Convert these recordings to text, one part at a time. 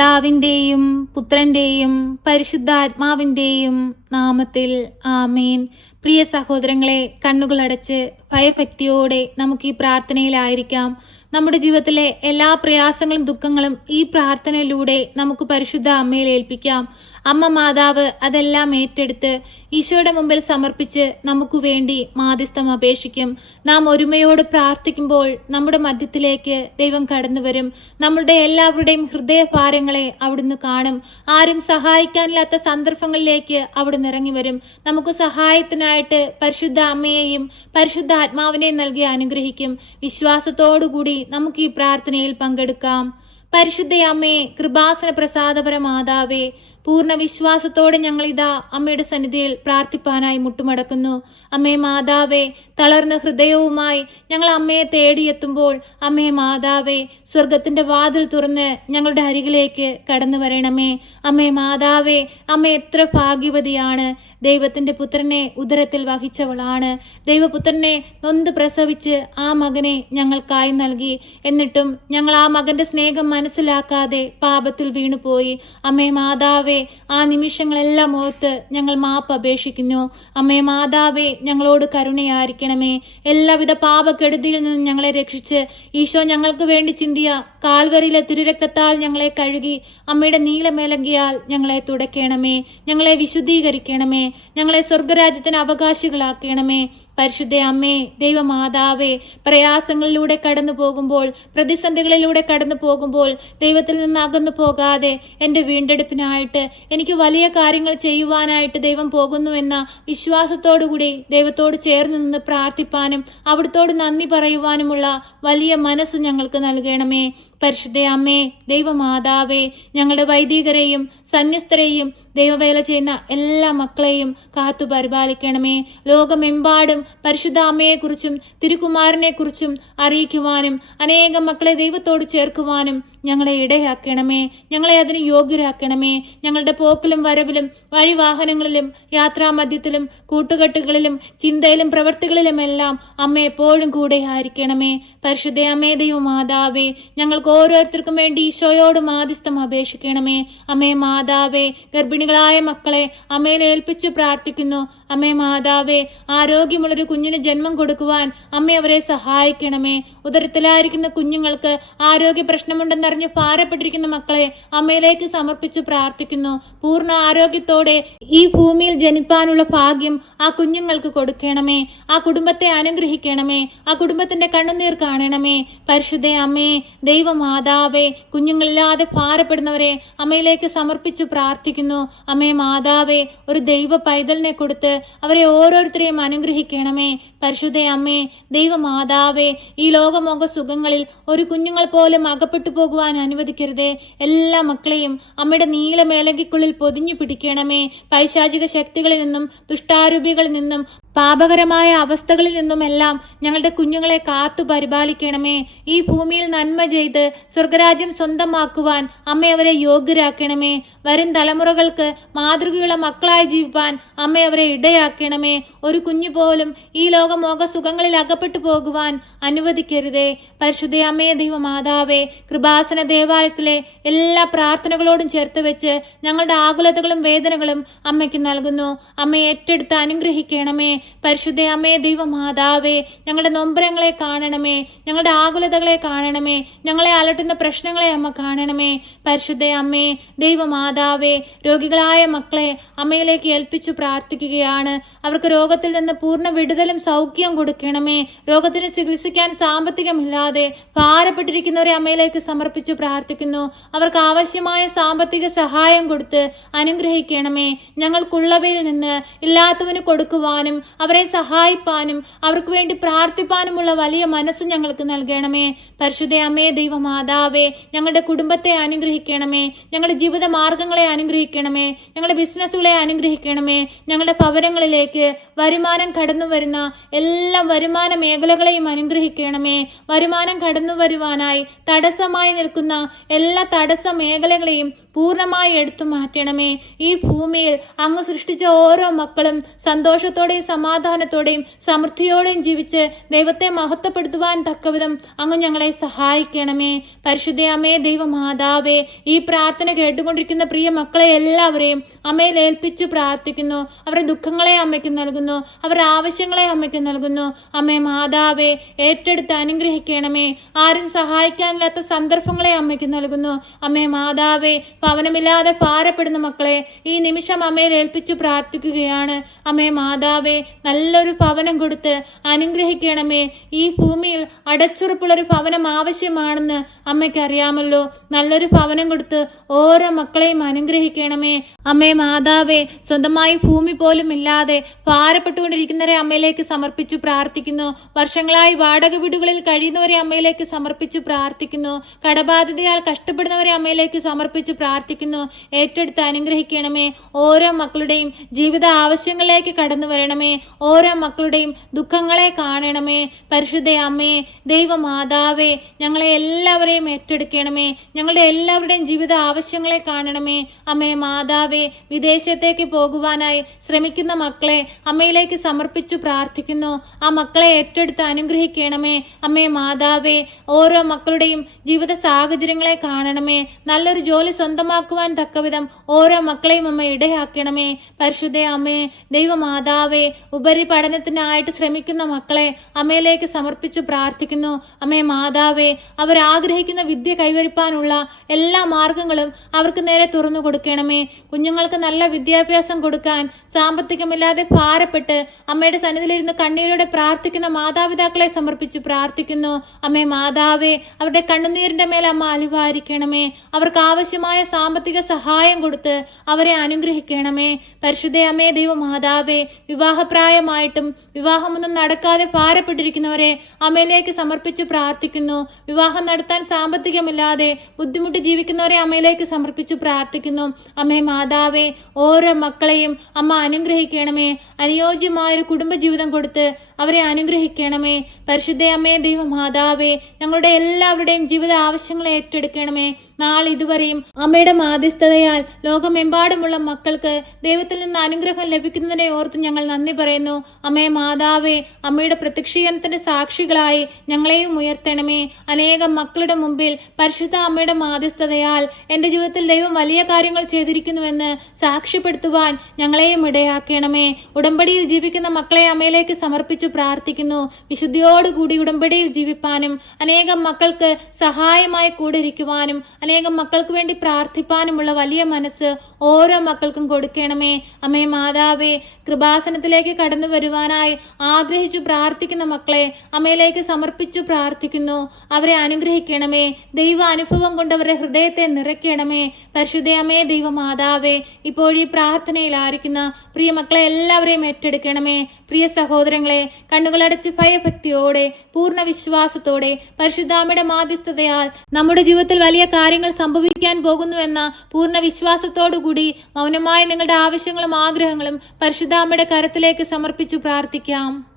പിതാവിൻ്റെയും പുത്രൻ്റെയും പരിശുദ്ധാത്മാവിൻ്റെയും നാമത്തിൽ ആമേൻ. പ്രിയ സഹോദരങ്ങളെ, കണ്ണുകളടച്ച് ഭയഭക്തിയോടെ നമുക്ക് ഈ പ്രാർത്ഥനയിലായിരിക്കാം. നമ്മുടെ ജീവിതത്തിലെ എല്ലാ പ്രയാസങ്ങളും ദുഃഖങ്ങളും ഈ പ്രാർത്ഥനയിലൂടെ നമുക്ക് പരിശുദ്ധ അമ്മയിൽ ഏൽപ്പിക്കാം. അമ്മ മാതാവ് അതെല്ലാം ഏറ്റെടുത്ത് ഈശോയുടെ മുമ്പിൽ സമർപ്പിച്ച് നമുക്ക് വേണ്ടി മാധ്യസ്ഥം അപേക്ഷിക്കും. നാം ഒരുമയോട് പ്രാർത്ഥിക്കുമ്പോൾ നമ്മുടെ മധ്യത്തിലേക്ക് ദൈവം കടന്നു വരും. നമ്മളുടെ എല്ലാവരുടെയും ഹൃദയഭാരങ്ങളെ അവിടുന്ന് കാണും. ആരും സഹായിക്കാനില്ലാത്ത സന്ദർഭങ്ങളിലേക്ക് അവിടുന്ന് ഇറങ്ങി വരും. നമുക്ക് സഹായത്തിനായിട്ട് പരിശുദ്ധ അമ്മയെയും പരിശുദ്ധ ആത്മാവിനെയും നൽകി അനുഗ്രഹിക്കും. വിശ്വാസത്തോടുകൂടി നമുക്ക് ഈ പ്രാർത്ഥനയിൽ പങ്കെടുക്കാം. പരിശുദ്ധ അമ്മയെ, കൃപാസന പ്രസാദപര മാതാവേ, പൂർണ്ണ വിശ്വാസത്തോടെ ഞങ്ങളിതാ അമ്മയുടെ സന്നിധിയിൽ പ്രാർത്ഥിപ്പാനായി മുട്ടുമടക്കുന്നു. അമ്മേ മാതാവേ, തളർന്ന ഹൃദയവുമായി ഞങ്ങൾ അമ്മയെ തേടിയെത്തുമ്പോൾ അമ്മേ മാതാവേ, സ്വർഗത്തിന്റെ വാതിൽ തുറന്ന് ഞങ്ങളുടെ അരികിലേക്ക് കടന്നു വരണമേ. അമ്മേ മാതാവേ, അമ്മ എത്ര ഭാഗ്യവതിയാണ്. ദൈവത്തിന്റെ പുത്രനെ ഉദരത്തിൽ വഹിച്ചവളാണ്. ദൈവപുത്രനെ നൊന്ത് പ്രസവിച്ച് ആ മകനെ ഞങ്ങൾക്കായി നൽകി. എന്നിട്ടും ഞങ്ങൾ ആ മകന്റെ സ്നേഹം മനസ്സിലാക്കാതെ പാപത്തിൽ വീണുപോയി. അമ്മേ മാതാവേ, ആ നിമിഷങ്ങളെല്ലാം ഓർത്ത് ഞങ്ങൾ മാപ്പ് അപേക്ഷിക്കുന്നു. അമ്മേ മാതാവേ, ഞങ്ങളോട് കരുണയായിരിക്കണമേ. എല്ലാവിധ പാപക്കെടുതിയിൽ നിന്നും ഞങ്ങളെ രക്ഷിച്ച് ഈശോ ഞങ്ങൾക്ക് വേണ്ടി ചിന്തിയ കാൽവരിയിലെ തിരുരക്തത്താൽ ഞങ്ങളെ കഴുകി അമ്മയുടെ നീലമേലങ്കിയാൽ ഞങ്ങളെ തുടയ്ക്കണമേ. ഞങ്ങളെ വിശുദ്ധീകരിക്കണമേ. ഞങ്ങളെ സ്വർഗരാജ്യത്തിന് അവകാശികളാക്കണമേ. പരിശുദ്ധ അമ്മേ, ദൈവമാതാവേ, പ്രയാസങ്ങളിലൂടെ കടന്നു പോകുമ്പോൾ, പ്രതിസന്ധികളിലൂടെ കടന്നു പോകുമ്പോൾ ദൈവത്തിൽ നിന്ന് അകന്നു പോകാതെ എൻ്റെ വീണ്ടെടുപ്പിനായിട്ട് എനിക്ക് വലിയ കാര്യങ്ങൾ ചെയ്യുവാനായിട്ട് ദൈവം പോകുന്നുവെന്ന വിശ്വാസത്തോടുകൂടി ദൈവത്തോട് ചേർന്ന് നിന്ന് പ്രാർത്ഥിപ്പാനും അവിടുത്തോട് നന്ദി പറയുവാനുമുള്ള വലിയ മനസ്സ് ഞങ്ങൾക്ക് നൽകണമേ. പരിശുദ്ധ അമ്മേ, ദൈവമാതാവേ, ഞങ്ങളുടെ വൈദികരെയും സന്യസ്തരെയും ദൈവവേല ചെയ്യുന്ന എല്ലാ മക്കളെയും കാത്തു പരിപാലിക്കണമേ. ലോകമെമ്പാടും പരിശുദ്ധ അമ്മയെക്കുറിച്ചും തിരുക്കുമാരനെക്കുറിച്ചും അറിയിക്കുവാനും അനേകം മക്കളെ ദൈവത്തോട് ചേർക്കുവാനും ഞങ്ങളെ ഇടയാക്കണമേ. ഞങ്ങളെ അതിന് യോഗ്യരാക്കണമേ. ഞങ്ങളുടെ പോക്കിലും വരവിലും വഴിവാഹനങ്ങളിലും യാത്രാമധ്യത്തിലും കൂട്ടുകെട്ടുകളിലും ചിന്തയിലും പ്രവൃത്തികളിലുമെല്ലാം അമ്മ എപ്പോഴും കൂടെ ആയിരിക്കണമേ. പരിശുദ്ധ അമ്മേ, ദൈവമാതാവേ, ഞങ്ങൾക്ക് ഓരോരുത്തർക്കും വേണ്ടി ഈശോയോട് മാധ്യസ്ഥം അപേക്ഷിക്കണമേ. അമ്മേ മാതാവേ, ഗർഭിണികളായ മക്കളെ അമ്മയിൽ ഏൽപ്പിച്ചു പ്രാർത്ഥിക്കുന്നു. അമ്മേ മാതാവേ, ആരോഗ്യമുള്ളൊരു കുഞ്ഞിന് ജന്മം കൊടുക്കുവാൻ അമ്മ അവരെ സഹായിക്കണമേ. ഉദരത്തിലായിരിക്കുന്ന കുഞ്ഞുങ്ങൾക്ക് ആരോഗ്യ പ്രശ്നമുണ്ടെന്നറിഞ്ഞ് ഭാരപ്പെട്ടിരിക്കുന്ന മക്കളെ അമ്മയിലേക്ക് സമർപ്പിച്ചു പ്രാർത്ഥിക്കുന്നു. പൂർണ്ണ ആരോഗ്യത്തോടെ ഈ ഭൂമിയിൽ ജനിപ്പാനുള്ള ഭാഗ്യം ആ കുഞ്ഞുങ്ങൾക്ക് കൊടുക്കണമേ. ആ കുടുംബത്തെ അനുഗ്രഹിക്കണമേ. ആ കുടുംബത്തിന്റെ കണ്ണുനീർ കാണണമേ. പരിശുദ്ധ അമ്മേ, ദൈവമാതാവേ, കുഞ്ഞുങ്ങളില്ലാതെ ഭാരപ്പെടുന്നവരെ അമ്മയിലേക്ക് സമർപ്പിച്ചു പ്രാർത്ഥിക്കുന്നു. അമ്മേ മാതാവേ, ഒരു ദൈവ പൈതലിനെ കൊടുത്ത് അവരെ ഓരോരുത്തരെയും അനുഗ്രഹിക്കണമേ. പരിശുദ്ധ അമ്മേ, ദൈവമാതാവേ, ഈ ലോകമോക സുഖങ്ങളിൽ ഒരു കുഞ്ഞുങ്ങൾ പോലും അകപ്പെട്ടു പോകുവാൻ അനുവദിക്കരുതേ. എല്ലാ മക്കളെയും അമ്മയുടെ നീല മേലങ്കിക്കുള്ളിൽ പൊതിഞ്ഞു പിടിക്കണമേ. പൈശാചിക ശക്തികളിൽ നിന്നും ദുഷ്ടാരൂപികളിൽ നിന്നും പാപകരമായ അവസ്ഥകളിൽ നിന്നുമെല്ലാം ഞങ്ങളുടെ കുഞ്ഞുങ്ങളെ കാത്തു പരിപാലിക്കണമേ. ഈ ഭൂമിയിൽ നന്മ ചെയ്ത് സ്വർഗരാജ്യം സ്വന്തമാക്കുവാൻ അമ്മ അവരെ യോഗ്യരാക്കണമേ. വരും തലമുറകൾക്ക് മാതൃകയുള്ള മക്കളായി ജീവിപ്പാൻ അമ്മ അവരെ ഇടയാക്കണമേ. ഒരു കുഞ്ഞു പോലും ഈ ലോകമോക സുഖങ്ങളിൽ അകപ്പെട്ടു പോകുവാൻ അനുവദിക്കരുതേ. പരിശുദ്ധ അമ്മേ, ദൈവമാതാവേ, കൃപാസന ദേവാലയത്തിലെ എല്ലാ പ്രാർത്ഥനകളോടും ചേർത്ത് വെച്ച് ഞങ്ങളുടെ ആകുലതകളും വേദനകളും അമ്മയ്ക്ക് നൽകുന്നു. അമ്മ ഏറ്റെടുത്ത് അനുഗ്രഹിക്കണമേ. പരിശുദ്ധ അമ്മേ, ദൈവമാതാവേ, ഞങ്ങളുടെ നൊമ്പരങ്ങളെ കാണണമേ. ഞങ്ങളുടെ ആകുലതകളെ കാണണമേ. ഞങ്ങളെ അലട്ടുന്ന പ്രശ്നങ്ങളെ അമ്മ കാണണമേ. പരിശുദ്ധ അമ്മേ, ദൈവമാതാവേ, രോഗികളായ മക്കളെ അമ്മയിലേക്ക് ഏൽപ്പിച്ചു പ്രാർത്ഥിക്കുകയാണ്. അവർക്ക് രോഗത്തിൽ നിന്ന് പൂർണ്ണ വിടുതലും സൗഖ്യവും കൊടുക്കണമേ. രോഗത്തിന് ചികിത്സിക്കാൻ സാമ്പത്തികമില്ലാതെ ഭാരപ്പെട്ടിരിക്കുന്നവരെ അമ്മയിലേക്ക് സമർപ്പിച്ചു പ്രാർത്ഥിക്കുന്നു. അവർക്ക് ആവശ്യമായ സാമ്പത്തിക സഹായം കൊടുത്ത് അനുഗ്രഹിക്കണമേ. ഞങ്ങൾക്കുള്ളവയിൽ നിന്ന് ഇല്ലാത്തവന് കൊടുക്കുവാനും അവരെ സഹായിപ്പാനും അവർക്ക് വേണ്ടി പ്രാർത്ഥിപ്പാനുമുള്ള വലിയ മനസ്സ് ഞങ്ങൾക്ക് നൽകണമേ. പരിശുദ്ധ അമ്മേ, ദൈവമാതാവേ, ഞങ്ങളുടെ കുടുംബത്തെ അനുഗ്രഹിക്കണമേ. ഞങ്ങളുടെ ജീവിത മാർഗങ്ങളെ അനുഗ്രഹിക്കണമേ. ഞങ്ങളുടെ ബിസിനസ്സുകളെ അനുഗ്രഹിക്കണമേ. ഞങ്ങളുടെ ഭവനങ്ങളിലേക്ക് വരുമാനം കടന്നു വരുന്ന എല്ലാ വരുമാന മേഖലകളെയും അനുഗ്രഹിക്കണമേ. വരുമാനം കടന്നു വരുവാനായി തടസ്സമായി നിൽക്കുന്ന എല്ലാ തടസ്സ മേഖലകളെയും പൂർണ്ണമായി എടുത്തു മാറ്റണമേ. ഈ ഭൂമിയിൽ അങ്ങ് സൃഷ്ടിച്ച ഓരോ മക്കളും സന്തോഷത്തോടെയും സമാധാനത്തോടെയും സമൃദ്ധിയോടെയും ജീവിച്ച് ദൈവത്തെ മഹത്വപ്പെടുത്തുവാൻ തക്കവിധം അങ്ങ് ഞങ്ങളെ സഹായിക്കണമേ. പരിശുദ്ധ അമ്മേ, ദൈവമാതാവേ, ഈ പ്രാർത്ഥന കേട്ടുകൊണ്ടിരിക്കുന്ന പ്രിയ മക്കളെ എല്ലാവരെയും അമ്മയിൽ ഏൽപ്പിച്ചു പ്രാർത്ഥിക്കുന്നു. അവരുടെ ദുഃഖങ്ങളെ അമ്മയ്ക്ക് നൽകുന്നു, അവരുടെ ആവശ്യങ്ങളെ അമ്മയ്ക്ക് നൽകുന്നു. അമ്മേ മാതാവേ, ഏറ്റെടുത്ത് അനുഗ്രഹിക്കണമേ. ആരും സഹായിക്കാനില്ലാത്ത സന്ദർഭങ്ങളെ അമ്മയ്ക്ക് നൽകുന്നു. അമ്മേ മാതാവേ, ഭവനമില്ലാതെ ഭാരപ്പെടുന്ന മക്കളെ ഈ നിമിഷം അമ്മയിൽ ഏൽപ്പിച്ചു പ്രാർത്ഥിക്കുകയാണ്. അമ്മേ മാതാവേ, നല്ലൊരു ഭവനം കൊടുത്ത് അനുഗ്രഹിക്കണമേ. ഈ ഭൂമിയിൽ അടച്ചുറപ്പുള്ളൊരു ഭവനം ആവശ്യമാണെന്ന് അമ്മയ്ക്ക് അറിയാമല്ലോ. നല്ലൊരു ഭവനം കൊടുത്ത് ഓരോ മക്കളെയും അനുഗ്രഹിക്കണമേ. അമ്മേ മാതാവേ, സ്വന്തമായി ഭൂമി പോലും ഇല്ലാതെ ഭാരപ്പെട്ടുകൊണ്ടിരിക്കുന്നവരെ അമ്മയിലേക്ക് സമർപ്പിച്ചു പ്രാർത്ഥിക്കുന്നു. വർഷങ്ങളായി വാടക വീടുകളിൽ കഴിയുന്നവരെ അമ്മയിലേക്ക് സമർപ്പിച്ചു പ്രാർത്ഥിക്കുന്നു. കടബാധിതയാൽ കഷ്ടപ്പെടുന്നവരെ അമ്മയിലേക്ക് സമർപ്പിച്ചു പ്രാർത്ഥിക്കുന്നു. ഏറ്റെടുത്ത് അനുഗ്രഹിക്കണമേ. ഓരോ മക്കളുടെയും ജീവിത ആവശ്യങ്ങളിലേക്ക് കടന്നു വരണമേ. ഓരോ മക്കളുടെയും ദുഃഖങ്ങളെ കാണണമേ. പരിശുദ്ധ അമ്മേ, ദൈവമാതാവേ, ഞങ്ങളെ എല്ലാവരെയും ഏറ്റെടുക്കണമേ. ഞങ്ങളുടെ എല്ലാവരുടെയും ജീവിത ആവശ്യങ്ങളെ കാണണമേ. അമ്മേ മാതാവേ, വിദേശത്തേക്ക് പോകുവാനായി ശ്രമിക്കുന്ന മക്കളെ അമ്മയിലേക്ക് സമർപ്പിച്ചു പ്രാർത്ഥിക്കുന്നു. ആ മക്കളെ ഏറ്റെടുത്ത് അനുഗ്രഹിക്കണമേ. അമ്മേ മാതാവേ, ഓരോ മക്കളുടെയും ജീവിത സാഹചര്യങ്ങളെ കാണണമേ. നല്ലൊരു ജോലി സ്വന്തമാക്കുവാൻ തക്കവിധം ഓരോ മക്കളെയും അമ്മ ഇടയാക്കണമേ. പരിശുദ്ധ അമ്മേ, ദൈവമാതാവേ, ഉപരിപഠനത്തിനായിട്ട് ശ്രമിക്കുന്ന മക്കളെ അമ്മയിലേക്ക് സമർപ്പിച്ചു പ്രാർത്ഥിക്കുന്നു. അമ്മേ മാതാവേ, അവരാഗ്രഹിക്കുന്ന വിദ്യ കൈവരിപ്പാനുള്ള എല്ലാ മാർഗങ്ങളും അവർക്ക് നേരെ തുറന്നു കൊടുക്കണമേ. കുഞ്ഞുങ്ങൾക്ക് നല്ല വിദ്യാഭ്യാസം കൊടുക്കാൻ സാമ്പത്തികമില്ലാതെ ഭാരപ്പെട്ട് അമ്മയുടെ സന്നിധിയിലിരുന്ന് കണ്ണീരോടെ പ്രാർത്ഥിക്കുന്ന മാതാപിതാക്കളെ സമർപ്പിച്ചു പ്രാർത്ഥിക്കുന്നു. അമ്മേ മാതാവേ, അവരുടെ കണ്ണുനീരിന്റെ മേൽ അമ്മ അലിവായിരിക്കണമേ. അവർക്ക് ആവശ്യമായ സാമ്പത്തിക സഹായം കൊടുത്ത് അവരെ അനുഗ്രഹിക്കണമേ. പരിശുദ്ധ അമ്മേ, ദൈവമാതാവേ, വിവാഹപ്രായമായിട്ടും വിവാഹമൊന്നും നടക്കാതെ ഭാരപ്പെട്ടിരിക്കുന്നവരെ അമ്മയിലേക്ക് സമർപ്പിച്ചു പ്രാർത്ഥിക്കുന്നു. വിവാഹം നടത്താൻ സാമ്പത്തികമില്ലാതെ ബുദ്ധിമുട്ട് ജീവിക്കുന്നവരെ അമ്മയിലേക്ക് സമർപ്പിച്ചു പ്രാർത്ഥിക്കുന്നു. അമ്മേ മാതാവേ, ഓരോ മക്കളെയും അമ്മ അനുഗ്രഹിക്കണമേ. അനുയോജ്യമായൊരു കുടുംബജീവിതം കൊടുത്ത് അവരെ അനുഗ്രഹിക്കണമേ. പരിശുദ്ധ അമ്മേ, ദൈവമാതാവേ, ഞങ്ങളുടെ എല്ലാവരുടെയും ജീവിത ആവശ്യങ്ങളെ ഏറ്റെടുക്കണമേ. നാളിതുവരെയും അമ്മയുടെ മാധ്യസ്ഥതയാൽ ലോകമെമ്പാടുമുള്ള മക്കൾക്ക് ദൈവത്തിൽ നിന്ന് അനുഗ്രഹം ലഭിക്കുന്നതിനെ ഓർത്ത് ഞങ്ങൾ നന്ദി പറയുന്നു. അമ്മേ മാതാവേ, അമ്മയുടെ പ്രത്യക്ഷീകരണത്തിന്റെ സാക്ഷികളായി ഞങ്ങളെയും ഉയർത്തണമേ. അനേകം മക്കളുടെ മുമ്പിൽ പരിശുദ്ധ അമ്മയുടെ മാധ്യസ്ഥതയാൽ എൻ്റെ ജീവിതത്തിൽ ദൈവം വലിയ കാര്യങ്ങൾ ചെയ്തിരിക്കുന്നുവെന്ന് സാക്ഷ്യപ്പെടുത്തുവാൻ ഞങ്ങളെയും ഇടയാക്കണമേ. ഉടമ്പടിയിൽ ജീവിക്കുന്ന മക്കളെ അമ്മയിലേക്ക് സമർപ്പിച്ചു പ്രാർത്ഥിക്കുന്നു. വിശുദ്ധിയോടുകൂടി ഉടമ്പടിയിൽ ജീവിപ്പാനും അനേകം മക്കൾക്ക് സഹായമായി കൂടെ ഇരിക്കുവാനും അനേകം മക്കൾക്ക് വേണ്ടി പ്രാർത്ഥിപ്പാനുമുള്ള വലിയ മനസ്സ് ഓരോ മക്കൾക്കും കൊടുക്കണമേ. അമ്മേ മാതാവേ, കൃപാസനത്തിലേക്ക് കടന്നു വരുവാനായി ആഗ്രഹിച്ചു പ്രാർത്ഥിക്കുന്ന മക്കളെ അമ്മയിലേക്ക് സമർപ്പിച്ചു പ്രാർത്ഥിക്കുന്നു. അവരെ അനുഗ്രഹിക്കണമേ. ദൈവ അനുഭവം കൊണ്ട് അവരുടെ ഹൃദയത്തെ നിറയ്ക്കണമേ. പരിശുദ്ധ അമ്മേ, ദൈവമാതാവേ, ഇപ്പോഴീ പ്രാർത്ഥനയിലായിരിക്കുന്ന പ്രിയ മക്കളെ എല്ലാവരെയും ഏറ്റെടുക്കണമേ. പ്രിയ സഹോദരങ്ങളെ, കണ്ണുകളടച്ച് ഭയഭക്തിയോടെ പൂർണ്ണ വിശ്വാസത്തോടെ പരിശുദ്ധാമ്മയുടെ മാധ്യസ്ഥതയാൽ നമ്മുടെ ജീവിതത്തിൽ വലിയ കാര്യങ്ങൾ സംഭവിക്കാൻ പോകുന്നു എന്ന പൂർണ്ണ വിശ്വാസത്തോടുകൂടി മൗനമായി നിങ്ങളുടെ ആവശ്യങ്ങളും ആഗ്രഹങ്ങളും പരിശുദ്ധാമ്മയുടെ കരത്തിലേക്ക് സമർപ്പിച്ചു പ്രാർത്ഥിക്കാം.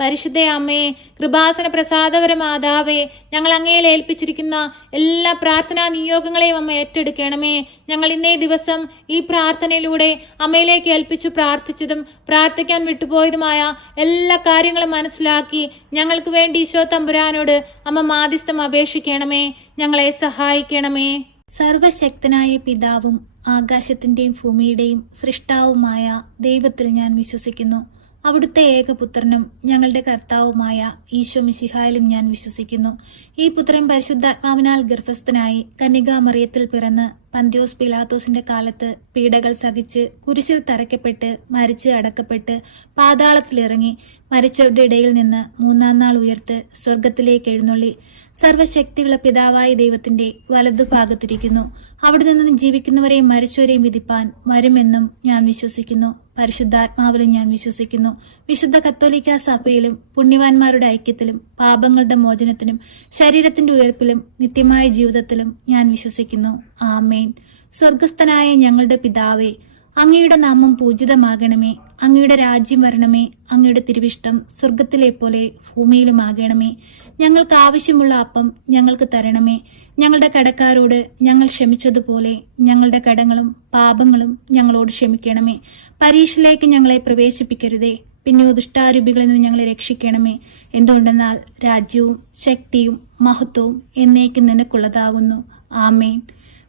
പരിശുദ്ധ അമ്മേ, കൃപാസന പ്രസാദപര മാതാവേ, ഞങ്ങൾ അങ്ങയിൽ ഏൽപ്പിച്ചിരിക്കുന്ന എല്ലാ പ്രാർത്ഥനാ നിയോഗങ്ങളെയും അമ്മ ഏറ്റെടുക്കണമേ. ഞങ്ങൾ ഇന്നേ ദിവസം ഈ പ്രാർത്ഥനയിലൂടെ അമ്മയിലേക്ക് ഏൽപ്പിച്ചു പ്രാർത്ഥിച്ചതും പ്രാർത്ഥിക്കാൻ വിട്ടുപോയതുമായ എല്ലാ കാര്യങ്ങളും മനസ്സിലാക്കി ഞങ്ങൾക്ക് വേണ്ടി ഈശോ തമ്പുരാനോട് അമ്മ മാധ്യസ്ഥം അപേക്ഷിക്കണമേ. ഞങ്ങളെ സഹായിക്കണമേ. സർവശക്തനായ പിതാവും ആകാശത്തിന്റെയും ഭൂമിയുടെയും സൃഷ്ടാവുമായ ദൈവത്തിൽ ഞാൻ വിശ്വസിക്കുന്നു. അവിടുത്തെ ഏകപുത്രനും ഞങ്ങളുടെ കർത്താവുമായ ഈശോ മിശിഹായിലും ഞാൻ വിശ്വസിക്കുന്നു. ഈ പുത്രൻ പരിശുദ്ധാത്മാവിനാൽ ഗർഭസ്ഥനായി കന്യകാമറിയത്തിൽ പിറന്ന് പന്ത്യോസ് പിലാത്തോസിന്റെ കാലത്ത് പീഡകൾ സഹിച്ച് കുരിശിൽ തറയ്ക്കപ്പെട്ട് മരിച്ച് അടക്കപ്പെട്ട് പാതാളത്തിലിറങ്ങി മരിച്ചവരുടെ ഇടയിൽ നിന്ന് മൂന്നാം നാൾ ഉയർത്ത് സ്വർഗത്തിലേക്ക് എഴുന്നള്ളി സർവശക്തിയുള്ള പിതാവായ ദൈവത്തിന്റെ വലതുഭാഗത്തിരിക്കുന്നു. അവിടെ നിന്നും ജീവിക്കുന്നവരെയും മരിച്ചവരെയും വിധിപ്പാൻ വരുമെന്നും ഞാൻ വിശ്വസിക്കുന്നു. പരിശുദ്ധാത്മാവിലും ഞാൻ വിശ്വസിക്കുന്നു. വിശുദ്ധ കത്തോലിക്കാ സഭയിലും പുണ്യവാന്മാരുടെ ഐക്യത്തിലും പാപങ്ങളുടെ മോചനത്തിനും ശരീരത്തിന്റെ ഉയർപ്പിലും നിത്യമായ ജീവിതത്തിലും ഞാൻ വിശ്വസിക്കുന്നു. ആമേൻ. സ്വർഗസ്ഥനായ ഞങ്ങളുടെ പിതാവേ, അങ്ങയുടെ നാമം പൂജിതമാകണമേ. അങ്ങയുടെ രാജ്യം വരണമേ. അങ്ങയുടെ തിരുവിഷ്ടം സ്വർഗത്തിലെ പോലെ ഭൂമിയിലുമാകണമേ. ഞങ്ങൾക്ക് ആവശ്യമുള്ള അപ്പം ഞങ്ങൾക്ക് തരണമേ. ഞങ്ങളുടെ കടക്കാരോട് ഞങ്ങൾ ക്ഷമിച്ചതുപോലെ ഞങ്ങളുടെ കടങ്ങളും പാപങ്ങളും ഞങ്ങളോട് ക്ഷമിക്കണമേ. പരീക്ഷയിലേക്ക് ഞങ്ങളെ പ്രവേശിപ്പിക്കരുതേ, പിന്നെയോ ദുഷ്ടാരൂപികളിൽ നിന്ന് ഞങ്ങളെ രക്ഷിക്കണമേ. എന്തുകൊണ്ടെന്നാൽ രാജ്യവും ശക്തിയും മഹത്വവും എന്നേക്കും നിനക്കുള്ളതാകുന്നു. ആമേൻ.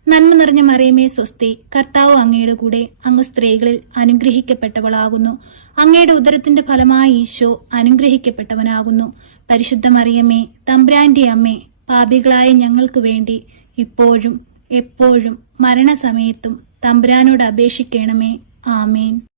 നന്മ നിറഞ്ഞ മറിയമേ സ്വസ്തി, കർത്താവ് അങ്ങയുടെ കൂടെ, അങ്ങ് സ്ത്രീകളിൽ അനുഗ്രഹിക്കപ്പെട്ടവളാകുന്നു. അങ്ങയുടെ ഉദരത്തിന്റെ ഫലമായി ഈശോ അനുഗ്രഹിക്കപ്പെട്ടവനാകുന്നു. പരിശുദ്ധ മറിയമേ, തമ്പുരാന്റെ അമ്മേ, പാപികളായ ഞങ്ങൾക്ക് വേണ്ടി ഇപ്പോഴും എപ്പോഴും മരണസമയത്തും തമ്പുരാനോട് അപേക്ഷിക്കണമേ. ആമേൻ.